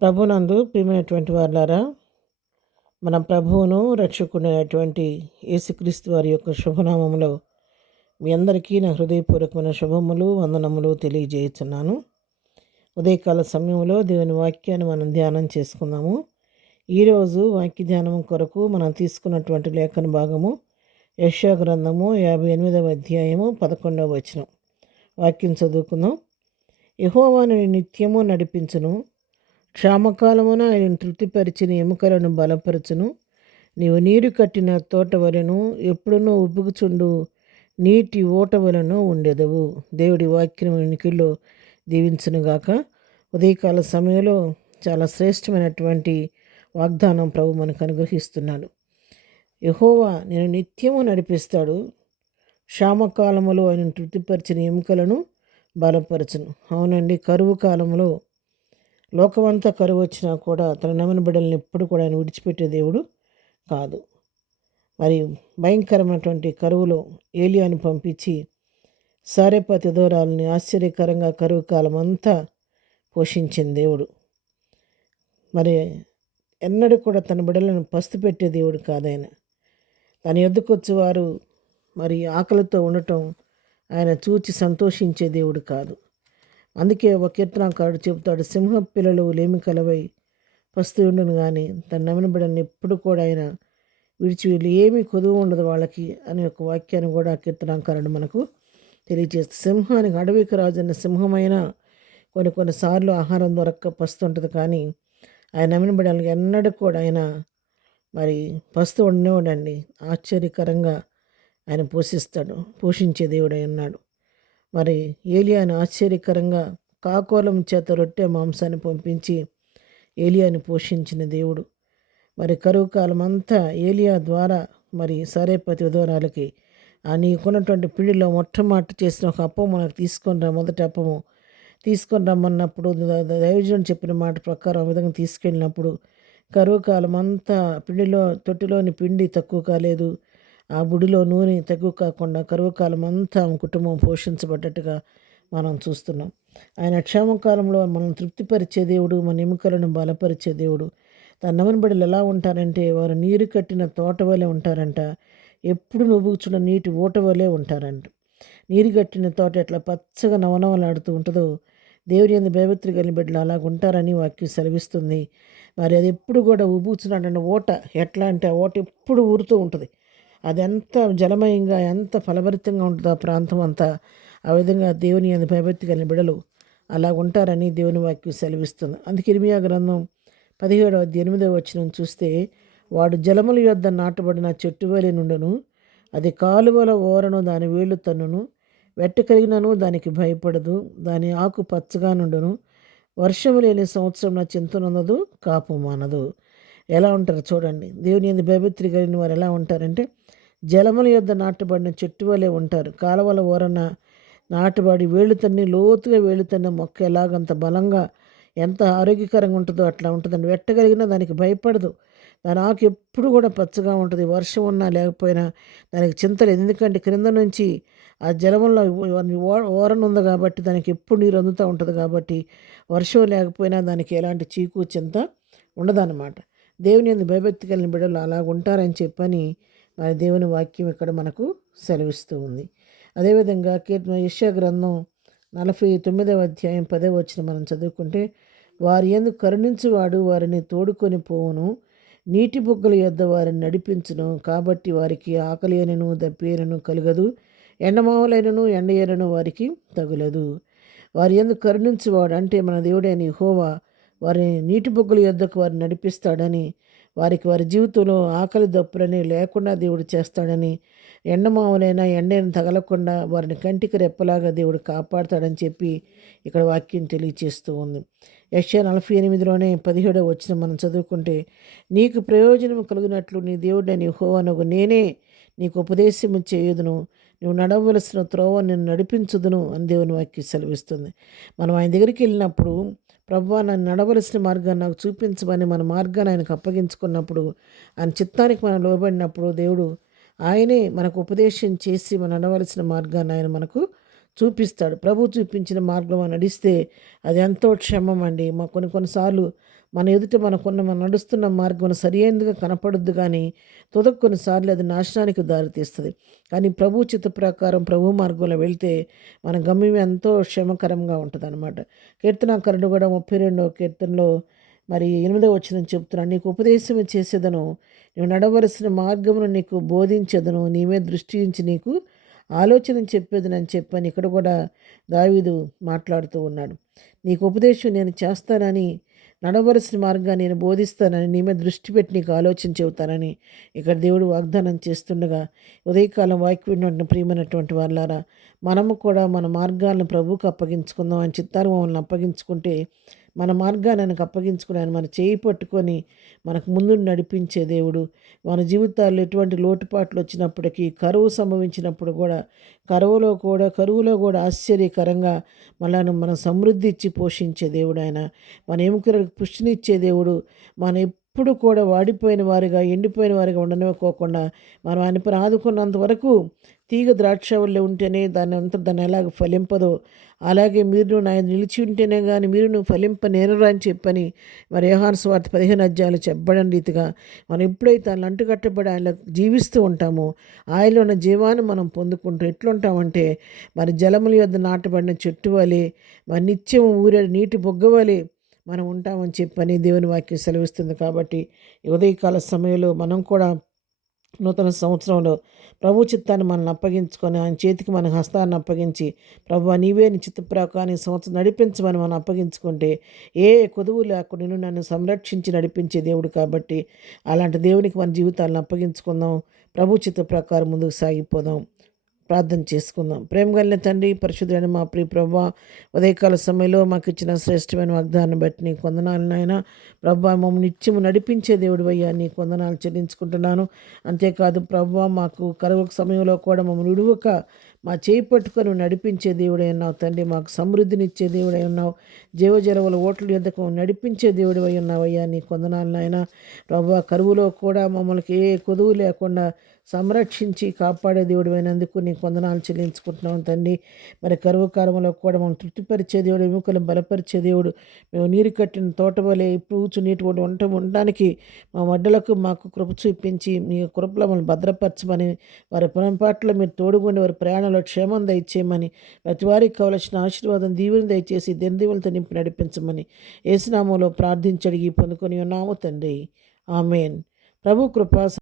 ప్రభునందు ప్రియమైనటువంటి వారులారా, మన ప్రభువును రక్షకుడైనటువంటి యేసుక్రీస్తు వారి యొక్క శుభనామములో మీ అందరికీ నా హృదయపూర్వకమైన శుభములు వందనములు తెలియజేయుచున్నాను. ఉదయకాల సమయంలో దేవుని వాక్యాన్ని మనం ధ్యానం చేసుకుందాము. ఈరోజు వాక్య ధ్యానం కొరకు మనం తీసుకున్నటువంటి లేఖన భాగము యెషయా గ్రంథము 58వ అధ్యాయము 11వ వచనం. వాక్యం చదువుకుందాం. యెహోవా నిన్ను నిత్యము నడిపించును, క్షామకాలమున ఆయన తృప్తిపరిచిన ఎముకలను బలపరచును. నీవు నీరు కట్టిన తోట వలెను, ఎప్పుడునూ ఉబ్బుకుచుండు నీటి ఊట వలెను ఉండెదవు. దేవుడి వాక్యం వినికిడిలో దీవించునుగాక. ఉదయకాల సమయంలో చాలా శ్రేష్టమైనటువంటి వాగ్దానం ప్రభు మనకు అనుగ్రహిస్తున్నాడు. యెహోవా నేను నిత్యము నడిపిస్తాడు, క్షామకాలములో ఆయన తృప్తిపరిచిన ఎముకలను బలపరచును. అవునండి, కరువు కాలంలో లోకమంతా కరువు వచ్చినా కూడా తన నమ్మిన బిడ్డలను ఎప్పుడు కూడా ఆయన విడిచిపెట్టే దేవుడు కాదు. మరి భయంకరమైనటువంటి కరువులో ఏలియాని పంపించి సారెపతి దూరాలని ఆశ్చర్యకరంగా కరువు కాలం అంతా పోషించిన దేవుడు. మరి ఎన్నడూ కూడా తన బిడ్డలను పస్తు పెట్టే దేవుడు కాదాయన. తన యొద్దకు వారు మరి ఆకలితో ఉండటం ఆయన చూచి సంతోషించే దేవుడు కాదు. అందుకే ఒక కీర్తనకారుడు చెబుతాడు, సింహ పిల్లలు లేమి కలవై పస్తు ఉండును కానీ తన నమ్మిన బిడ్డని ఎప్పుడు కూడా ఆయన విడిచి వీళ్ళు ఏమీ కొదువు ఉండదు వాళ్ళకి అనే ఒక వాక్యాన్ని కూడా కీర్తనకారుడు మనకు తెలియజేస్తుంది. సింహానికి అడవికి రాజన్న సింహమైన కొన్నిసార్లు ఆహారం దొరక్క పస్తు ఉంటుంది, కానీ ఆయన నమ్మిన బిడ్డలకి ఎన్నడూ కూడా ఆయన మరి పస్తు ఉండేవాడండి. ఆశ్చర్యకరంగా ఆయన పోషించే దేవుడై ఉన్నాడు. మరి ఏలియాను ఆశ్చర్యకరంగా కాకోలం చేత రొట్టె మాంసాన్ని పంపించి ఏలియాని పోషించిన దేవుడు. మరి కరువు కాలం అంతా ఏలియా ద్వారా మరి సరేపతి దూరాలకి నీకున్నటువంటి పిండిలో మొట్టమొదటి చేసిన ఒక అప్పం మనకు తీసుకొని రా, మొదటి అప్పము తీసుకొని రమ్మన్నప్పుడు దైవజనుడు చెప్పిన మాట ప్రకారం ఆ విధంగా తీసుకెళ్ళినప్పుడు కరువు కాలం అంతా తొట్టిలోని పిండి తక్కువ కాలేదు, ఆ బుడిలో నూనె తక్కువ కాకుండా కరువు కాలం అంతా కుటుంబం పోషించబడ్డట్టుగా మనం చూస్తున్నాం. ఆయన క్షేమకాలంలో మనం తృప్తిపరిచే దేవుడు, మన ఎముకలను బలపరిచే దేవుడు. తన నమ్మిన బిడ్డలు ఎలా ఉంటారంటే వారు నీరు కట్టిన తోట వలె ఉంటారంట, ఎప్పుడు నువ్వుచున్న నీటి ఊట వలె ఉంటారంట. నీరు కట్టిన తోట ఎట్లా పచ్చగా నవనవలాడుతూ ఉంటుందో దేవుని యందు భయభక్తులు కలిగిన బిడ్డలు అలాగ ఉంటారని వాక్యం సెలవిస్తుంది. మరి అది ఎప్పుడు కూడా ఉబుచున్నాడంటే ఊట ఎట్లా అంటే ఆ ఊట ఎప్పుడు ఊరుతూ ఉంటుంది. అది ఎంత జలమయంగా ఎంత ఫలభరితంగా ఉంటుందో ఆ ప్రాంతం అంతా. ఆ విధంగా దేవుని యందు భయభక్తి కలిగిన బిడ్డలు అలా ఉంటారని దేవుని వాక్యం సెలవిస్తుంది. అందుకే ఇర్మీయా గ్రంథం 17వ అధ్యాయం 8వ వచనం చూస్తే, వాడు జలముల యొద్ద నాటబడిన చెట్టు వలె నుండును, అది కాలువల ఓరను దాని వేళ్ళు తన్నును, వెట్ట కలిగినను దానికి భయపడదు, దాని ఆకు పచ్చగా నుండును, వర్షము లేని సంవత్సరం చింతనుండదు, కాపు మానదు. ఎలా ఉంటారు చూడండి. దేవుని యందు భయభక్తులు కలిగిన వారు ఎలా ఉంటారంటే జలముల యొద్ద నాటబడిన చెట్టు వలె ఉంటారు. కాలువల ఓరన నాటబడి లోతుగా వేళ్ళు తన్న మొక్క ఎలాగంత బలంగా ఎంత ఆరోగ్యకరంగా ఉంటుందో అట్లా ఉంటుందండి. వెట్టగలిగినా దానికి భయపడదు, దాని ఆకు ఎప్పుడు కూడా పచ్చగా ఉంటుంది. వర్షం ఉన్నా లేకపోయినా దానికి చింతలేదు, ఎందుకంటే క్రింద నుంచి ఆ జలములో ఓరన ఉంది కాబట్టి దానికి ఎప్పుడు నీరు అందుతూ ఉంటుంది కాబట్టి వర్షం లేకపోయినా దానికి ఎలాంటి చీకు చింత ఉండదన్నమాట. దేవుని యందు భయభక్తి కలిగిన బిడ్డలు అలాగుంటారని చెప్పని మరి దేవుని వాక్యం ఇక్కడ మనకు సెలవిస్తూ ఉంది. అదేవిధంగా యెషయా గ్రంథం 49వ అధ్యాయం 10వ వచనం మనం చదువుకుంటే, వారి యందు కరుణించువాడు వారిని తోడుకొని పోవును, నీటి బుగ్గల యొద్ద వారిని నడిపించును, కాబట్టి వారికి ఆకలి అయినను దప్పినను కలగదు, ఎండమావులైనను ఎండయేనను వారికి తగులదు. వారి యందు కరుణించువాడు అంటే మన దేవుడైన యెహోవా వారిని నీటి బుగ్గల యొద్దకు వారిని నడిపిస్తాడని, వారి జీవితంలో ఆకలి దప్పులని లేకుండా దేవుడు చేస్తాడని, ఎండమావులైనా ఎండను తగలకుండా వారిని కంటికి రెప్పలాగా దేవుడు కాపాడుతాడని చెప్పి ఇక్కడ వాక్యం తెలియచేస్తూ ఉంది. యెషయా 48లోనే 17వ వచనం మనం చదువుకుంటే, నీకు ప్రయోజనం కలిగినట్లు నీ దేవుడైన యెహోవానగు నేనే నీకు ఉపదేశము చేయుదును, నువ్వు నడవలసిన త్రోవ నేను నడిపించుదును అని దేవుని వాక్యం సెలవిస్తుంది. మనం ఆయన దగ్గరికి వెళ్ళినప్పుడు, ప్రభువా నన్ను నడవలసిన మార్గాన్ని నాకు చూపించమని మన మార్గాన్ని ఆయనకు అప్పగించుకున్నప్పుడు, ఆయన చిత్తానికి మనం లోబడినప్పుడు దేవుడు ఆయనే మనకు ఉపదేశం చేసి మనం నడవలసిన మార్గాన్ని ఆయన మనకు చూపిస్తాడు. ప్రభు చూపించిన మార్గంలో నడిస్తే అది ఎంతో క్షేమం అండి. కొన్నిసార్లు మన ఎదుట మనం నడుస్తున్న మార్గం సరియైనదిగా కనపడొద్దు కానీ తుదకు కొన్నిసార్లు అది నాశనానికి దారితీస్తుంది. కానీ ప్రభు చిత్త ప్రకారం ప్రభు మార్గంలో వెళ్తే మన గమ్యం ఎంతో క్షేమకరంగా ఉంటుందన్నమాట. కీర్తనాకారుడు కూడా 32వ కీర్తనలో మరి 8వ వచనం చెప్తున్నాడు, నీకు ఉపదేశం చేసేదను, నువ్వు నడవలసిన మార్గమును నీకు బోధించేదను, నీ మీద దృష్టి ఉంచి నీకు ఆలోచన చెప్పేదనని చెప్పని ఇక్కడ కూడా దావీదు మాట్లాడుతూ ఉన్నాడు. నీకు ఉపదేశం నేను చేస్తానని, నడవలసిన మార్గాన్ని నేను బోధిస్తానని, నీ మీద దృష్టి పెట్టి నీకు ఆలోచన చెబుతానని ఇక్కడ దేవుడు వాగ్దానం చేస్తుండగా ఉదయకాలం వాక్యం విన్నటువంటి ప్రియమైనటువంటి వాళ్ళారా, మనము కూడా మన మార్గాలను ప్రభువుకు అప్పగించుకుందాం. అని చిత్తాన్ని మమ్మల్ని అప్పగించుకుంటే మన మార్గాన్ని ఆయనకు అప్పగించుకుని ఆయన మన చేయి పట్టుకొని మనకు ముందు నడిపించే దేవుడు. మన జీవితాల్లో ఎటువంటి లోటుపాట్లు వచ్చినప్పటికీ, కరువు సంభవించినప్పుడు కూడా కరువులో కూడా ఆశ్చర్యకరంగా మన సమృద్ధి ఇచ్చి పోషించే దేవుడు ఆయన. మన ఎముకలకు పుష్టినిచ్చే దేవుడు. మన ఎప్పుడు కూడా వాడిపోయిన వారిగా ఎండిపోయిన వారిగా ఉండనివ్వకోకుండా మనం ఆయన పని ఆదుకున్నంత వరకు తీగ ద్రాక్షవల్లి ఉంటేనే దాన్ని ఎలాగ ఫలింపదో అలాగే మీరు నా నిలిచి ఉంటేనే కానీ మీరు ఫలింపనేరరు అని చెప్పని మరి యోహాను సువార్త 15 అధ్యాయాలు చెప్పబడిన రీతిగా మనం ఎప్పుడైతే ఆయన అంటుకట్టబడి ఆయన జీవిస్తూ ఉంటామో ఆయనలో ఉన్న జీవాన్ని మనం పొందుకుంటూ ఎట్లుంటామంటే మరి జలముల యొద్ద నాటబడిన చెట్టు వలె మరి నిత్యం ఊరే నీటి బొగ్గవలే మనం ఉంటామని చెప్పని దేవుని వాక్యం సెలవిస్తుంది. కాబట్టి ఉదయకాల సమయంలో మనం కూడా నూతన సంవత్సరంలో ప్రభు చిత్తాన్ని మనల్ని అప్పగించుకొని ఆయన చేతికి మన హస్తాన్ని అప్పగించి ప్రభు నీవే నీ చిత్త ప్రకారం సంవత్సరం నడిపించమని మనం అప్పగించుకుంటే ఏ కొదువు లేకుండా నన్ను సంరక్షించి నడిపించే దేవుడు. కాబట్టి అలాంటి దేవునికి మన జీవితాలను అప్పగించుకుందాం. ప్రభు చిత్త ప్రకారం ముందుకు సాగిపోదాం. ప్రార్థన చేసుకుందాం. ప్రేమ కలిగిన తండ్రి, పరిశుద్ధుడైన మా ప్రియ ప్రభువా, ఉదయకాల సమయంలో మాకు ఇచ్చిన శ్రేష్టమైన వాగ్దానాన్ని బట్టి నీ కొందనాలు నాయన. ప్రభువా, మమ్మల్ని నిత్యము నడిపించే దేవుడు అయ్యా, నీ కొందనాలు చెల్లించుకుంటున్నాను. అంతేకాదు ప్రభువా, మాకు కరువు సమయంలో కూడా మమ్మల్ని విడువక మా చేయి పట్టుకొని నడిపించే దేవుడై ఉన్నావు తండ్రి. మాకు సమృద్ధినిచ్చే దేవుడై ఉన్నావు. జీవజలముల ఓట్ల యొద్దకు నడిపించే దేవుడు అయి ఉన్నావయ్యా, నీ కొందనాలు నాయన. ప్రభువా, కరువులో కూడా మమ్మల్ని ఏ కొదువు లేకుండా సంరక్షించి కాపాడే దేవుడు అయినందుకు నీ కొందనాలు చెల్లించుకుంటున్నాం తండ్రి. మరి కరువు కాలంలో కూడా మనం తృప్తిపరిచే దేవుడు, ఎముకలను బలపరిచే దేవుడు. మేము నీరు కట్టిన తోట వలె పూచు నీటి ఉండడానికి మా వడ్డలకు మాకు కృప చూపించి మీ కృపలో మనం భద్రపరచమని, వారి పొరపాట్ల మీరు తోడుగుండి వారి ప్రయాణంలో క్షేమం దయచేయమని, ప్రతి వారికి కావలసిన ఆశీర్వాదం దీవెని దయచేసి దీవులతో నింపి నడిపించమని యేసు నామములో ప్రార్థించి అడిగి పొందుకొని ఉన్నాము తండ్రి. ఆమేన్. ప్రభు కృప